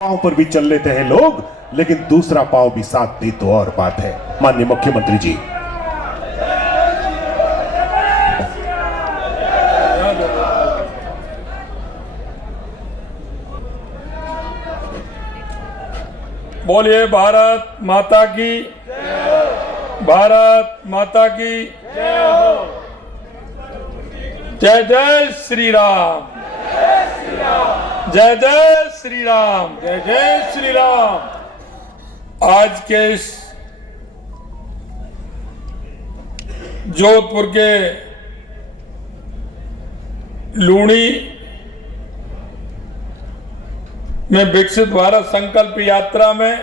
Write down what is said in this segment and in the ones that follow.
पांव पर भी चल लेते हैं लोग, लेकिन दूसरा पांव भी साथ दे तो और बात है। माननीय मुख्यमंत्री जी, बोलिए भारत माता की, भारत माता की जय जय श्री राम, जय जय श्री राम, जय जय श्री राम। आज के इस जोधपुर के लूणी में विकसित भारत संकल्प यात्रा में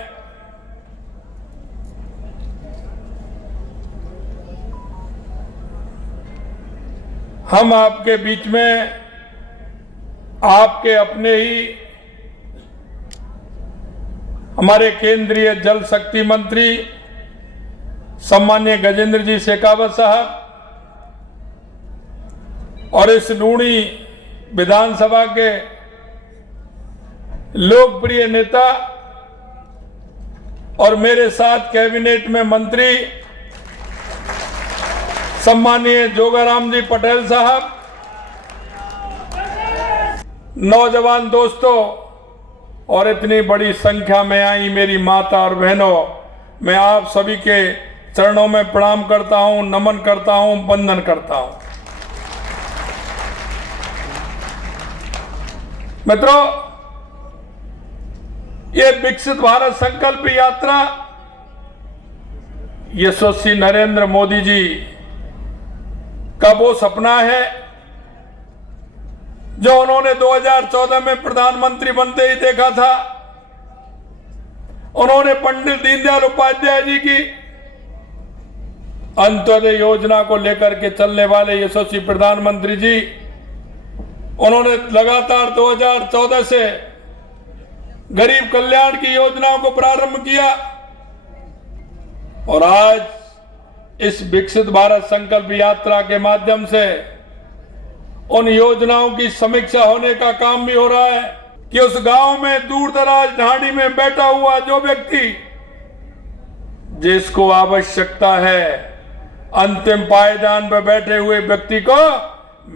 हम आपके बीच में आपके अपने ही हमारे केंद्रीय जल शक्ति मंत्री सम्माननीय गजेंद्र जी शेखावत साहब और इस लूणी विधानसभा के लोकप्रिय नेता और मेरे साथ कैबिनेट में मंत्री सम्माननीय जोगाराम जी पटेल साहब, नौजवान दोस्तों और इतनी बड़ी संख्या में आई मेरी माता और बहनों, मैं आप सभी के चरणों में प्रणाम करता हूं, नमन करता हूं, वंदन करता हूं। मित्रों, ये विकसित भारत संकल्प यात्रा यशस्वी नरेंद्र मोदी जी का वो सपना है जो उन्होंने 2014 में प्रधानमंत्री बनते ही देखा था। उन्होंने पंडित दीनदयाल उपाध्याय जी की अंत्योदय योजना को लेकर के चलने वाले यशस्वी प्रधानमंत्री जी, उन्होंने लगातार 2014 से गरीब कल्याण की योजनाओं को प्रारंभ किया और आज इस विकसित भारत संकल्प यात्रा के माध्यम से उन योजनाओं की समीक्षा होने का काम भी हो रहा है कि उस गांव में दूर दराज ढाणी में बैठा हुआ जो व्यक्ति जिसको आवश्यकता है, अंतिम पायदान पर बैठे हुए व्यक्ति को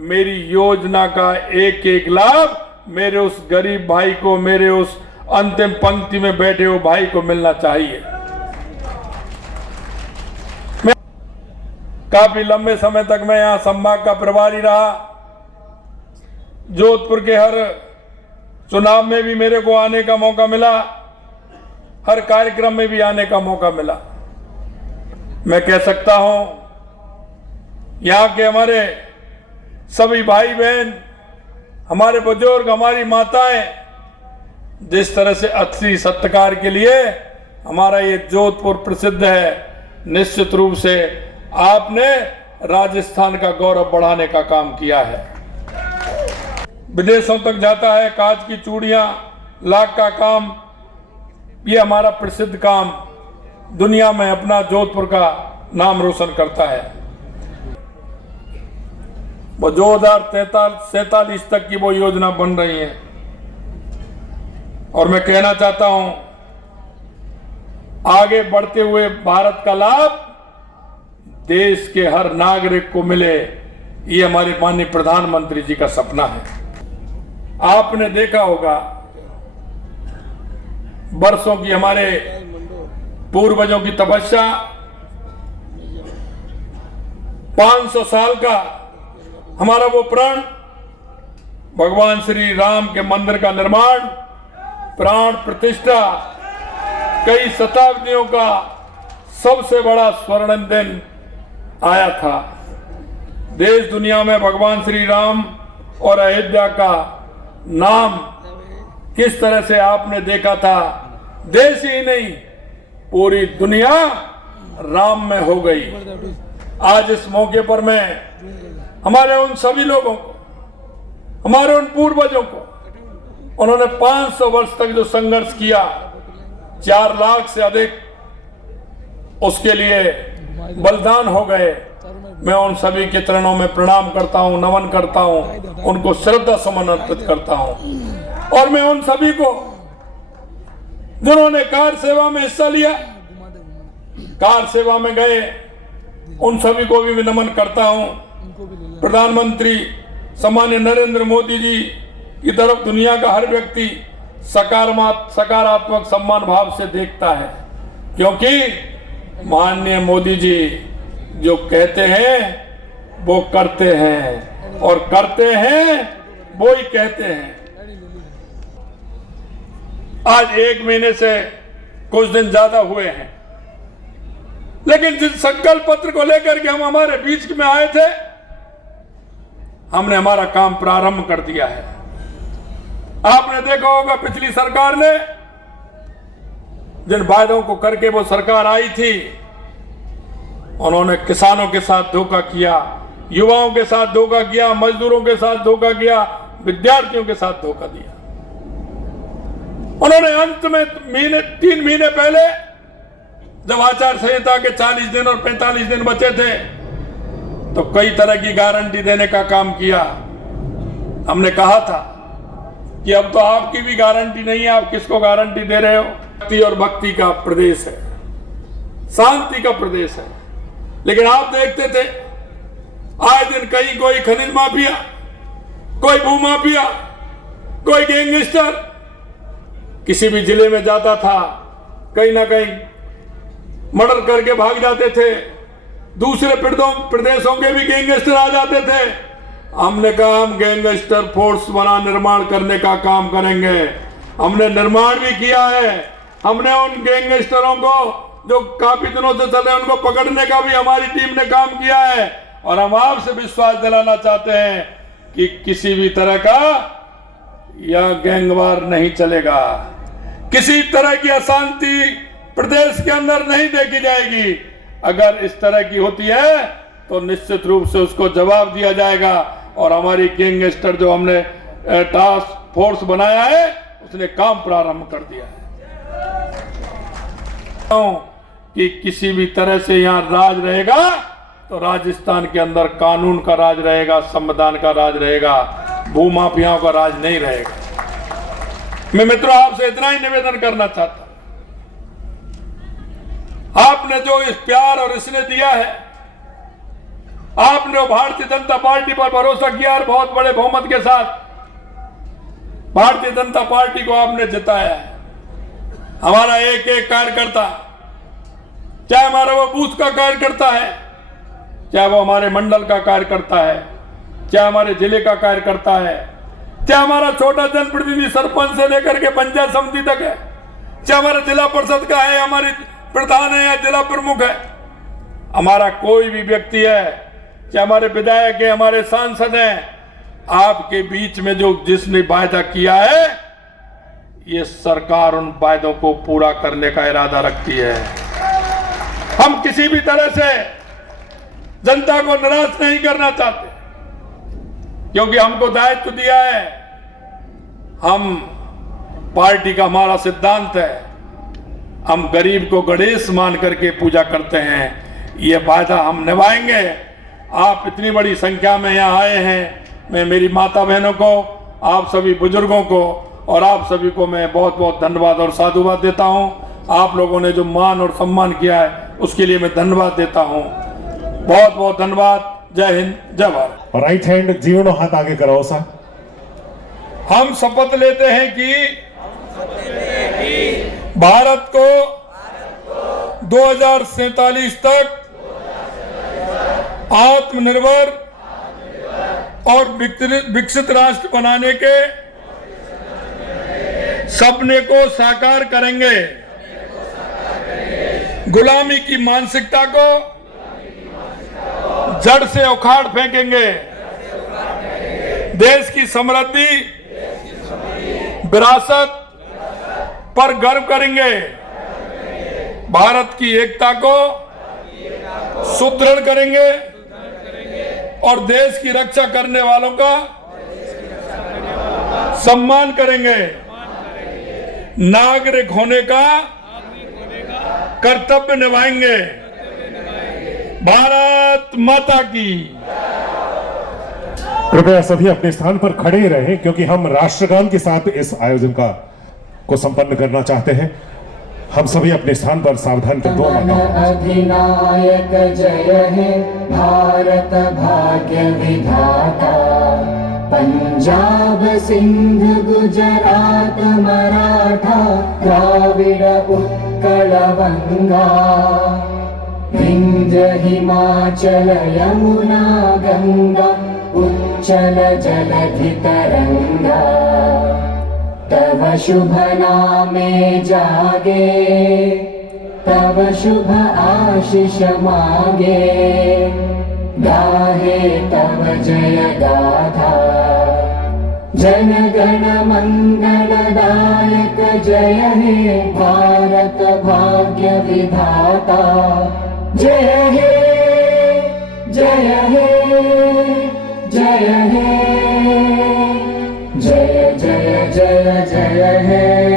मेरी योजना का एक एक लाभ मेरे उस गरीब भाई को, मेरे उस अंतिम पंक्ति में बैठे हुए भाई को मिलना चाहिए। मैं काफी लंबे समय तक मैं यहां संभाग का प्रभारी रहा। जोधपुर के हर चुनाव में भी मेरे को आने का मौका मिला, हर कार्यक्रम में भी आने का मौका मिला। मैं कह सकता हूं यहां के हमारे सभी भाई बहन, हमारे बुजुर्ग, हमारी माताएं जिस तरह से अतिथि सत्कार के लिए हमारा ये जोधपुर प्रसिद्ध है, निश्चित रूप से आपने राजस्थान का गौरव बढ़ाने का काम किया है। विदेशों तक जाता है कांच की चूड़ियां, लाख का काम, ये हमारा प्रसिद्ध काम दुनिया में अपना जोधपुर का नाम रोशन करता है। वो 2047 तक की वो योजना बन रही है और मैं कहना चाहता हूं आगे बढ़ते हुए भारत का लाभ देश के हर नागरिक को मिले, ये हमारे माननीय प्रधानमंत्री जी का सपना है। आपने देखा होगा वर्षों की हमारे पूर्वजों की तपस्या, 500 साल का हमारा वो प्रण, भगवान श्री राम के मंदिर का निर्माण, प्राण प्रतिष्ठा, कई शताब्दियों का सबसे बड़ा स्वर्णिम दिन आया था। देश दुनिया में भगवान श्री राम और अयोध्या का नाम किस तरह से आपने देखा था, देश ही नहीं पूरी दुनिया राम में हो गई। आज इस मौके पर मैं हमारे उन सभी लोगों को, हमारे उन पूर्वजों को, उन्होंने 500 वर्ष तक जो संघर्ष किया, 4 लाख से अधिक उसके लिए बलिदान हो गए, मैं उन सभी के चरणों में प्रणाम करता हूं, नमन करता हूं, उनको श्रद्धा सुमन अर्पित करता हूं। और मैं उन सभी को जिन्होंने कार सेवा में हिस्सा लिया, कार सेवा में गए, उन सभी को भी मैं नमन करता हूं। प्रधानमंत्री सम्माननीय नरेंद्र मोदी जी की तरफ दुनिया का हर व्यक्ति सकारात्मक सम्मान भाव से देखता है, क्योंकि माननीय मोदी जी जो कहते हैं वो करते हैं, और करते हैं वो ही कहते हैं। आज 1 महीने से कुछ दिन ज्यादा हुए हैं, लेकिन जिस संकल्प पत्र को लेकर के हम हमारे बीच में आए थे, हमने हमारा काम प्रारंभ कर दिया है। आपने देखा होगा पिछली सरकार ने जिन वायदों को करके वो सरकार आई थी, उन्होंने किसानों के साथ धोखा किया, युवाओं के साथ धोखा किया, मजदूरों के साथ धोखा किया, विद्यार्थियों के साथ धोखा दिया। उन्होंने अंत में 3 महीने पहले जब आचार संहिता के 40 दिन और 45 दिन बचे थे, तो कई तरह की गारंटी देने का काम किया। हमने कहा था कि अब तो आपकी भी गारंटी नहीं है, आप किसको गारंटी दे रहे हो। भक्ति और भक्ति का प्रदेश है, शांति का प्रदेश है, लेकिन आप देखते थे आए दिन कहीं कोई खनिज माफिया, कोई भूमाफिया, कोई गैंगस्टर किसी भी जिले में जाता था, कहीं ना कहीं मर्डर करके भाग जाते थे, दूसरे प्रदेशों के भी गैंगस्टर आ जाते थे। हमने कहा हम गैंगस्टर फोर्स बना निर्माण करने का काम करेंगे। हमने निर्माण भी किया है। हमने उन गैंगस्टरों को जो काफी दिनों से चले उनको पकड़ने का भी हमारी टीम ने काम किया है, और हम आपसे विश्वास दिलाना चाहते हैं कि किसी भी तरह का यह गैंगवार नहीं चलेगा, किसी तरह की अशांति प्रदेश के अंदर नहीं देखी जाएगी। अगर इस तरह की होती है तो निश्चित रूप से उसको जवाब दिया जाएगा, और हमारी गैंगस्टर जो हमने टास्क फोर्स बनाया है उसने काम प्रारंभ कर दिया है कि किसी भी तरह से यहाँ राज रहेगा तो राजस्थान के अंदर कानून का राज रहेगा, संविधान का राज रहेगा, भूमाफियाओं का राज नहीं रहेगा। मैं मित्रों आपसे इतना ही निवेदन करना चाहता हूं, आपने जो इस प्यार और स्नेह दिया है, आपने भारतीय जनता पार्टी पर भरोसा किया और बहुत बड़े बहुमत के साथ भारतीय जनता पार्टी को आपने जिताया है। हमारा एक एक कार्यकर्ता, चाहे हमारा वो बूथ का कार्यकर्ता है, चाहे वो हमारे मंडल का कार्यकर्ता है, चाहे हमारे जिले का कार्यकर्ता है, चाहे हमारा छोटा जनप्रतिनिधि सरपंच से लेकर के पंचायत समिति तक है, चाहे हमारा जिला परिषद का है, हमारी प्रधान है या जिला प्रमुख है, हमारा कोई भी व्यक्ति है, चाहे हमारे विधायक है, हमारे सांसद हैं, आपके बीच में जो जिसने वायदा किया है, ये सरकार उन वायदों को पूरा करने का इरादा रखती है। हम किसी भी तरह से जनता को निराश नहीं करना चाहते, क्योंकि हमको दायित्व दिया है। हम पार्टी का हमारा सिद्धांत है, हम गरीब को गणेश मान करके पूजा करते हैं। ये वायदा हम निभाएंगे। आप इतनी बड़ी संख्या में यहाँ आए हैं, मैं मेरी माता बहनों को, आप सभी बुजुर्गों को और आप सभी को मैं बहुत बहुत धन्यवाद और साधुवाद देता हूँ। आप लोगों ने जो मान और सम्मान किया है उसके लिए मैं धन्यवाद देता हूँ। बहुत बहुत धन्यवाद। जय हिंद, जय भारत। राइट हैंड जीवनो हाथ आगे कराओ सा। हम शपथ लेते हैं कि भारत को 2047 तक आत्मनिर्भर और विकसित राष्ट्र बनाने के सपने को साकार करेंगे। गुलामी की मानसिकता को जड़ से उखाड़ फेंकेंगे। देश की समृद्धि विरासत पर गर्व करेंगे। भारत की एकता को सुदृढ़ करेंगे और देश की रक्षा करने वालों का सम्मान करेंगे। नागरिक होने का कर्तव्य निभाएंगे। भारत माता की। कृपया सभी अपने स्थान पर खड़े रहें, क्योंकि हम राष्ट्रगान के साथ इस आयोजन को संपन्न करना चाहते हैं। हम सभी अपने स्थान पर सावधान के 2 मन माताओं अधिनायक जय हे भारत भाग्य विधाता। पंजाब सिंध गुजरात मराठा द्राविड उत्कल बंगा। विंध्य हिमाचल यमुना गंगा उच्चल जलधि तरंगा। तव शुभ नामे जागे तव शुभ आशीष मागे। गाहे तव जय गाथा जन गण मंगलदायक जय हे भारत भाग्य विधाता। जय हे जय हे जय हे जय जय जय जय हे।